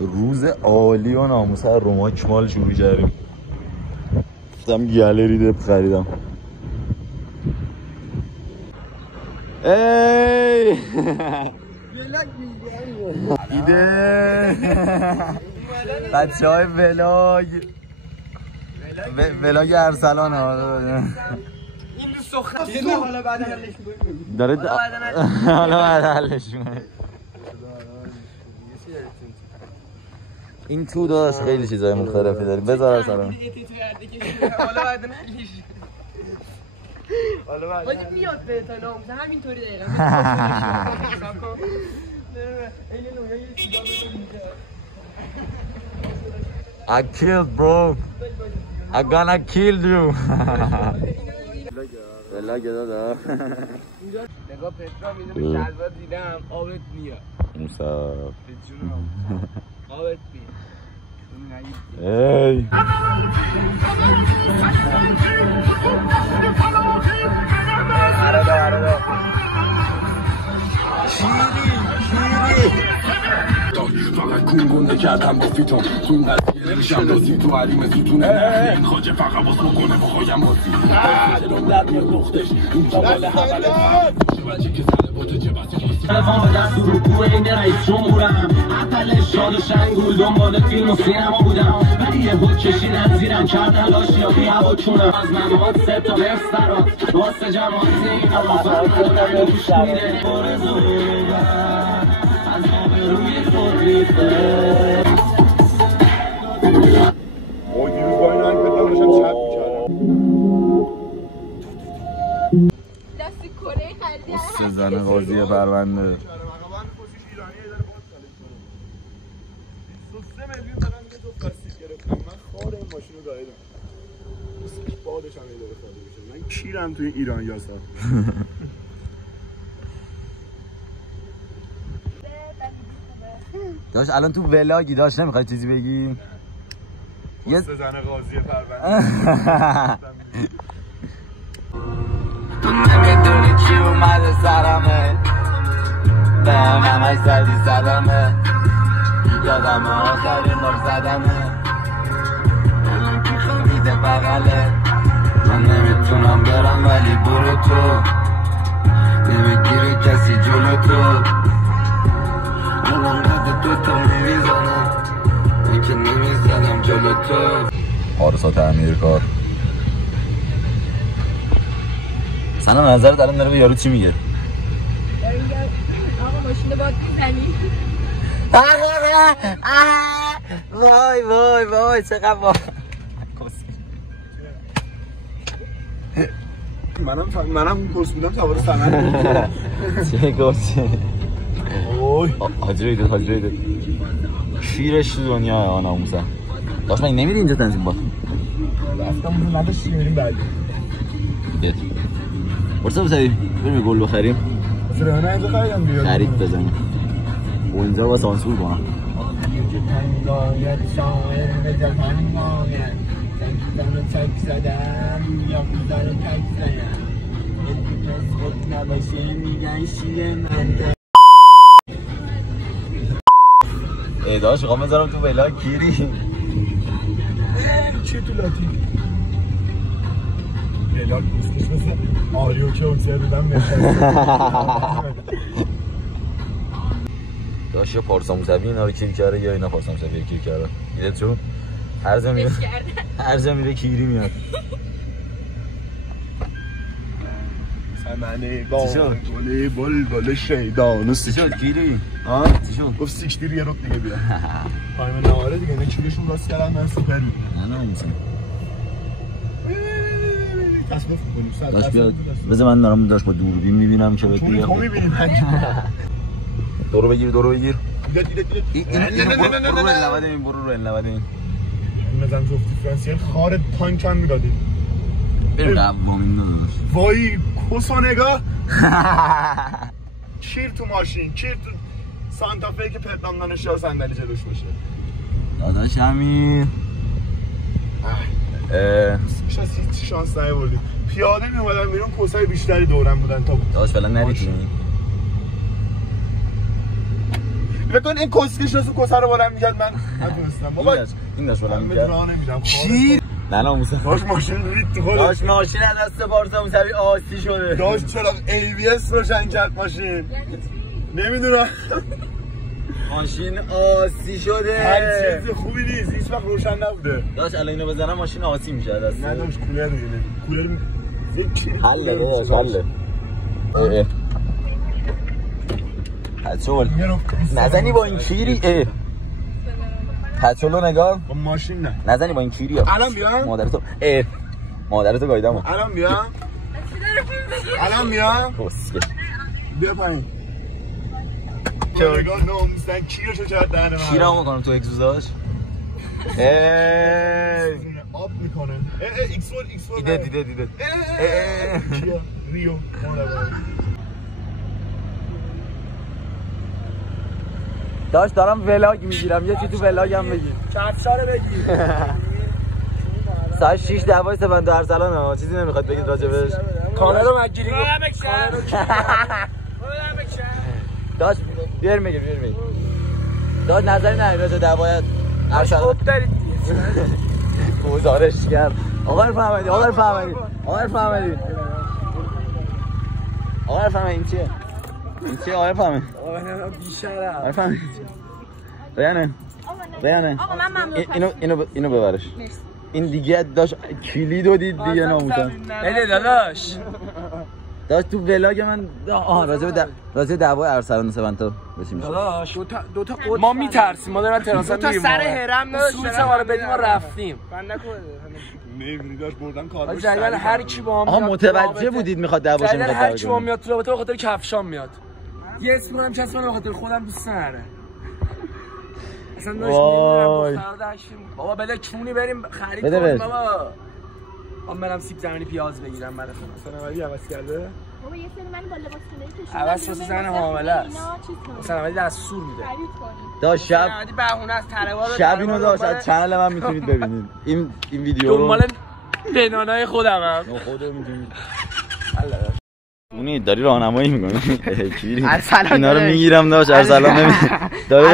روز عالی و ناموس روماک مال شروع کردیم. رفتم گالری دپ خریدم. ای ایده بچه های ولاگ ارسلان این سخنه حالا بعد حلش می‌کنیم. داره حالا بعد حلش می‌کنیم. این تو داشت خیلی چیزای مختلفی داری. بذار سلام. حالا بعد حلش. حالا بعد میاد به تا ناموس همینطوری دقیقاً. I killed bro. I gonna kill you. ولاگ دادا. نگاه پترا میدونی شلوار دیدم آبت میاد. موسی. آبت میاد. ای. آره. فقط کون گنده کردم با فیتون تو این قضیه نمیشم رازی تو حریم ستونه این خاجه فقط باز بکنه بخوایم بازی چرا در میاد نختش این تابال حوله چه بچه که سر با تو چه بسی راستی تلفان به دست رو کوه این رئیس جمهورم عطل شاد و شنگول دنبال فیلم و سینما بودم ولی یه بود کشیدن زیرم کردن لاشیابی هوا چونم از ممات سه تا برس درات واسه جماعتی اما فرمودن رو گوش میده از روی خود ریخته اوه دیروز با این آنگ پدرم داشتم چپ میکردم دستی کره خریدی سه زن قاضی پرونده 3 میلیون دارم دیگه تو پلاستیک گرفتم من خار این ماشین رو دایدم بادش هم داره خالی میشه من کیرم توی ایران یاسا داشت الان تو ولاگی داشت نمیخوای چیزی بگی؟ یه 3 زن قاضی پرونده تو نمیدونی چی اومده سرمه به همش زدی سلامه یادم آخرین بار زدمه الان کی خوابیده بغله من نمیتونم برم ولی برو تو نمیگیره کسی جلو تو الان قد دوتا میزنم این که نمیزنم جلو تو آرسا تعمیر کار سلام نظرت الان داره به یارو چی میگه؟ داره میگه آقا ماشین باید میزنی وای چقدر منم کورس بودم سوار سنن چه گفتی؟ اوی حاجی بیده شیرش تو دنیا آن آموزه داشت من نمیدی اینجا تنظیم با رفتم اونو نداشتی بریم بعدی بیاد برسا بسایی بریم گل بخریم فرانه اینجا خریدم بیاد خرید بزنیم و اینجا با سانسور کنم ای داشت میخوام بذارم تو ولاگ گیری چی تو لاتی؟ ولاگ دوستش مثل آریو که اون سر دادم داشت یا پارسا موسوی اینا رو کیر کرده یا اینا پارسا موسوی کیر کرده میده چون هر جا میره کیری میاد سمنه بانگونه بلبل شیدان چی شد کیری؟ چی شد؟ گفت 60 یه رو دیگه بیا تایم نهاره دیگه اینا کیرشون راست کردن من سوپر میدونم نه موسوی تصمف میکنیم داشت بیاد بذار من دارم داشت با دوربین میبینم که بهت بگم تو میبینیم دورو بگیر دیده برو رو النوده این نزم جفتی فرانسیل خار تانک هم میدادیم بریم قوامین داداش وای کسو نگاه چیر تو ماشین چیر تو سانتافه که پدرام دانشجو صندلی جلوش باشه داداش همین شانس نیاوردیم پیاده می اومدن بیرون کسای بیشتری دورم بودن تا داداش فعلا نرید بکن این کسکش رو کسر رو بلند میکرد من نتونستم بابا این داشت بلند من میکرد راه نمیدم چی؟ نه ناموسا داشت ماشین رید تو خودش داشت ماشین از دست پارسا موسوی آسی شده داشت چرا ABS روشن کرد ماشین نمیدونم ماشین آسی شده هر چیز خوبی نیست هیچ وقت روشن نبوده داشت الان اینو بزنم ماشین آسی میشه از دست نه داشت کولر میگه کولر حله داداش حله پترول نزنی با این کیری پترول رو نگاه با ماشین نه نزنی با این کیری ها الان بیام مادرتو مادرتو گایدم الان بیام الان بیام کسکش بیا پایین نگاه ناموسن کیرشو کرد دهن من کیرم میکنم تو اگزوزاش آب میکنه ایکس4 دیده کیا ریو داشت دارم ولاگ میگیرم یه چی تو ولاگم بگیر کفشا رو بگیر ساعت 6 دعوای سپند ارسلان ها چیزی نمیخواد بگید راجبش کانه رو مگیری داشت بیار میگیر داشت نظری نه راجع دعوای ارسلان خوب دارید گزارش کرد آقا فهمیدی این چیه آقا فهمید بیشتره بیانه آقا من ممنون اینو ببرش این دیگه داشت کلیدو دید دیگه ناموسن بده داداش داشت تو ولاگ من راجع دعوای ارسلان سپند بچیم داداش دو تا ما میترسیم ما داریم تراس میریم دو تا سر هرم داشت ما رو بدیم ما رفتیم نمیدونی داشت بردن کارو جریان هر کی با آها متوجه بودید میخواد دعواش میخواد هر کی با میاد تو رابطه به خاطر کفشام میاد یه اسم رو هم چسبونم به خاطر خودم دوست نداره اصلا داشت نمیدونم بابا بده چونی بریم خرید کنیم بابا من برم سیب زمینی پیاز بگیرم برای خودم سنوادی عوض کرده بابا یه سری من با لباس خونه کشیدم عوض واسه زن حامله است سنوادی دستور میده داشت شب سنوادی بهونه از تروار شب اینو داشت از چنل من میتونید ببینید این ویدیو رو دنبال بنانای خودمم خودم میتونید اونی داری راهنمایی میکنی اینا رو میگیرم داشت ارسلان نمیده داره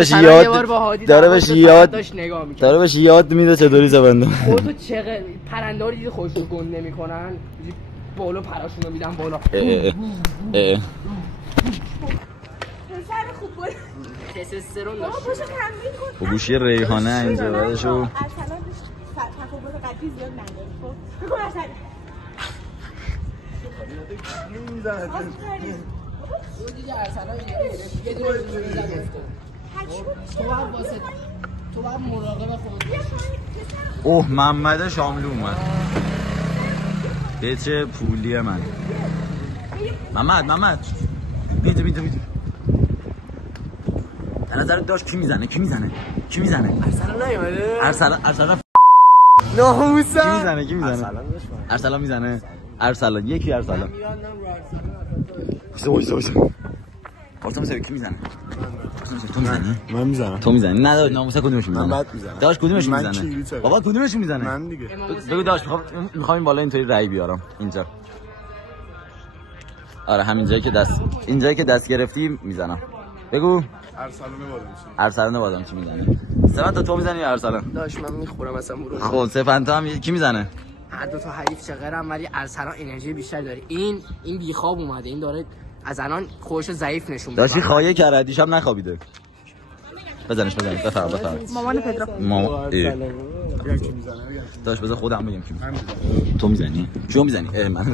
بهش یاد میده چطوری زبنده خودتو چقدر پرنده ها رو دیدی خودشون گنده میکنن بالا پراشون رو میدن بالا تستوسترون داشت بابا تمرین کن گوشی ریحانه اینجا بعدشو ارسلان تفاوت قدری زیاد نداره خب بگو ارسلان تو باید مراقب خودت اوه محمد شاملو اومد به چه پولیه من محمد بیدو در نظر داشت کی میزنه ارسلان نیومده ارسلان ناموسا کی میزنه ارسلان میزنه ارسلان یکی ارسلان وایسا پارسا مساوی کی میزنه من میزنم تو میزنی نه ناموسا کدومش میزنه من بد میزنم داش کدومش میزنه بابا کدومش میزنه من دیگه بگو داش میخوام این بالا اینطوری رای بیارم اینجا آره همین جایی که دست گرفتی میزنم بگو ارسلان بادم چی میزنه سپند تو میزنی یا ارسلان داش من میخورم اصلا برو خب سپند هم کی میزنه هر دو تا حریف چقدرم ولی ارسلان انرژی بیشتر داره این بیخواب اومده این داره از الان خودشو ضعیف نشون میده داشتی خایه کرده دیشب نخوابیده بزنش بفرم مامان پدرو داش بذار خودم بگم کی تو میزنی شو میزنی من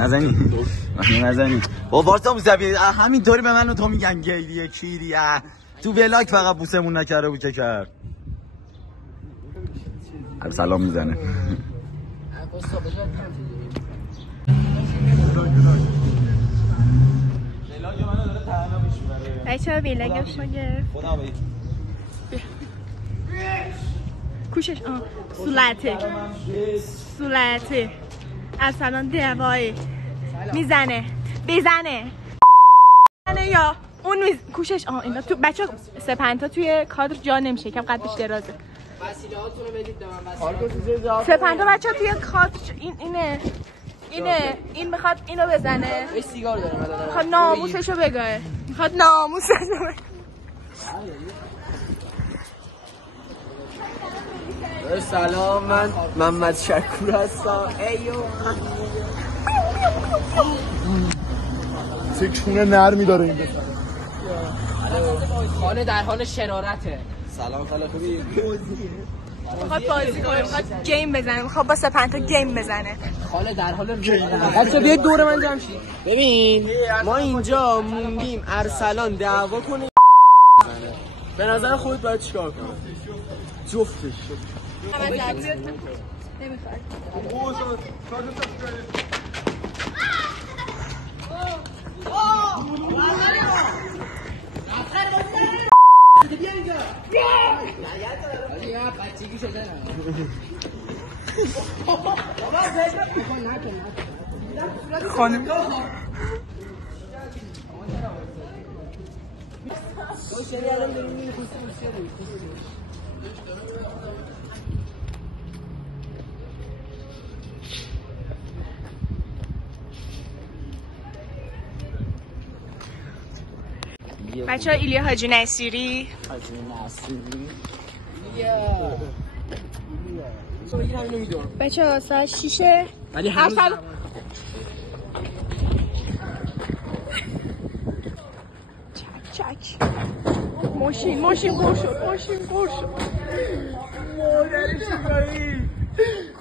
نزنی بابا وارسا موسوی همینطوری به من و تو میگن گیریه کیریه تو ولاگ فقط بوسمون نکرده بود که کرد سلام میزنه بچه ها بیلگش رو گرفت کوشش سولته ارسلان دوایی میزنه بزنه یا اون کوشش اینا تو بچه سپنتا توی کادر جا نمیشه کم قدش درازه وسیله‌هاتون رو بدید به من سپنتا بچه توی کادر این میخواد اینو بزنه یه سیگار داره میخواد ناموسشو بگه سلام، من محمد شکور هستم. ایو چه چونه نرمی داره این بسن. خانه در حال شرارته. سلام خاله خوبی؟ میخواد بازی کنه، میخواد گیم بزنه، میخواد با سپنتا گیم بزنه. خاله در حال بچه بیاید دور من جمع شید. ببین ما اینجا موندیم ارسلان دعوا کنه به نظر خودت باید چیکار کنه؟ جفتش نمیخواد. خانم بچه ها ایلیا حاجی نصیری بچه ها ساعت 6 ولی هنوز چک ماشین پر شد مادرش گایی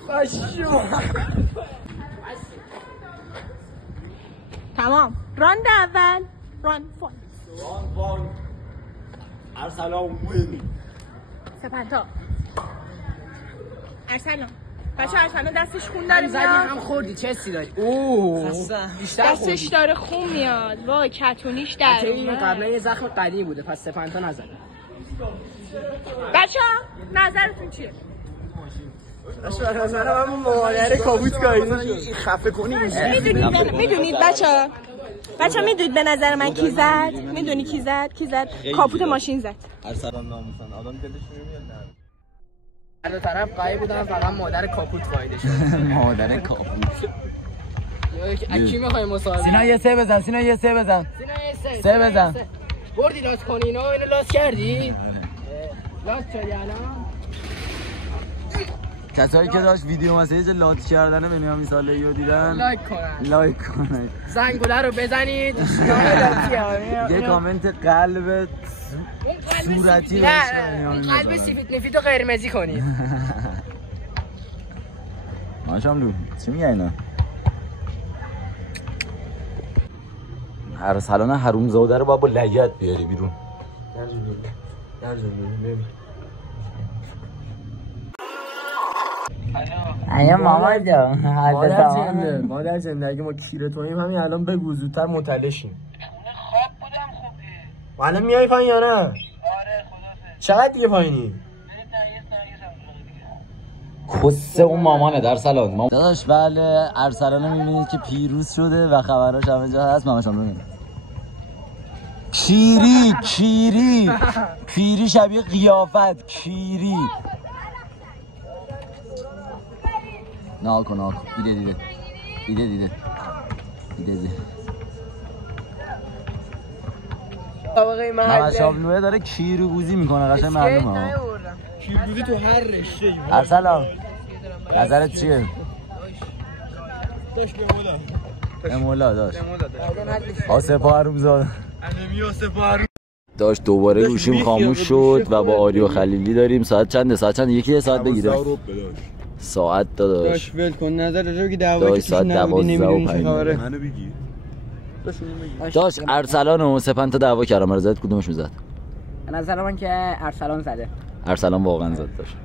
خشم. تمام. راند اول ران فون ارسلان وین. سپنتا ارسلان. بچه ارسلان دستش خون داره زدی هم خوردی چه حسی داری؟ اوه دستش داره خون میاد. وای کتونیش در این قبلا یه زخم قدیمی بوده پس سپنتا نزده. بچه ها نظرتون چیه؟ به نظر من مادر کابوت گایی خفه کنی میدونید بچه میدونید به نظر من کی زد؟ میدونی کی زد؟ کاپوت ماشین زد. ارسلان ناموسن آدم دلش نمیاد. هر دو طرف قایی بودن فقط مادر کاپوت فایده شد. مادر کاپوت. کی میخوای مصاحبه؟ سینا یه سه بزن. سه بزن. بردی لاس کنی اینو لاس کردی؟ لاس شدی الان؟ کسایی که داشت ویدیو مسیج لات کردن بنیامین صالحیو دیدن لایک کنن. زنگوله رو بزنید. یه کامنت قلب صورتی قلب سفید نفید و قرمزی کنید. ماشاملو چی میگه اینا؟ ارسلان حرومزاده رو با لگد بیاری بیرون. ایا ماما جان مادر زندگی ما کیره توییم همین الان بگو زودتر مطلع شیم. خواب بودم خوب دیگه. الان میای پایین یا نه؟ آره خدافظ. چقدر دیگه پایینی؟ کسه اون مامانه در سالن داداش. بله ارسلان میبینید که پیروز شده و خبراش همه جا هست. ماماشم ببین کیری شبیه قیافت کیری. ناکن دیده طبقه محله شابلوه داره کیروگوزی میکنه قشنگ معلومه. کیروگوزی تو هر رشته. ارسلان نظرت چیه؟ داشت امولا داشت آسفا حرومزاده داشت. دوباره گوشیم خاموش شد و با آریو خلیلی داریم. ساعت چنده؟ یکی ساعت بگیره. ساعت داداش ول کن نظر رو که دعوا ساعت 12:05 منو بگی. داشت ارسلان و سپنتا دعوا کردن. رضایت کدومش میزد؟ به نظر من که ارسلان زده. ارسلان واقعا زد داشت.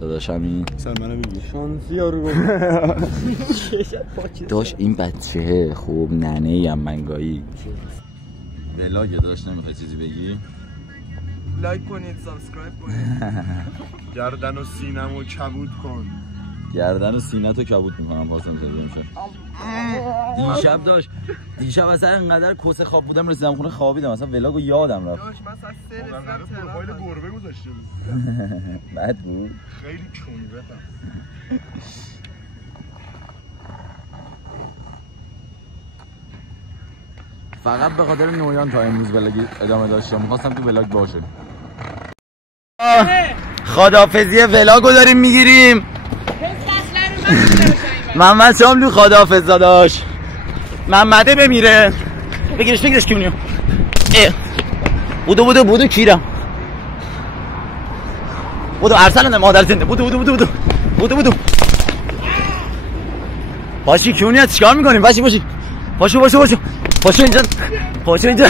داداش همین منو بگی. شانسی یارو داشت این بچه خوب ننه هم منگایی ولاگ داشت. نمیخوای چیزی بگی؟ لایک کنید، سابسکرایب کنید. گردن و سینمو کبود کن. گردن و سینه‌تو کبود میکنم واسم زده میشه. دیشب اصلا اینقدر کسه خواب بودم رسیدم خونه خوابیدم اصلا ولاگو یادم رفت. داش من ساعت 3 رسیدم پروفایل گربه گذاشته بود. بد بود. خیلی کونی بفهم. فقط به خاطر نویان تا امروز ولاگ ادامه داشتم. می‌خواستم تو ولاگ باشه. خداحافظی ولاگو داریم میگیریم. محمد شاملو خداحافظ داداش. محمده بمیره. بگیرش کیونیو. بودو کیرم. بودو ارسلان مادر زنده. بودو. باشی کیونیو چیکار میکنیم؟ باشی. پاشو اینجا.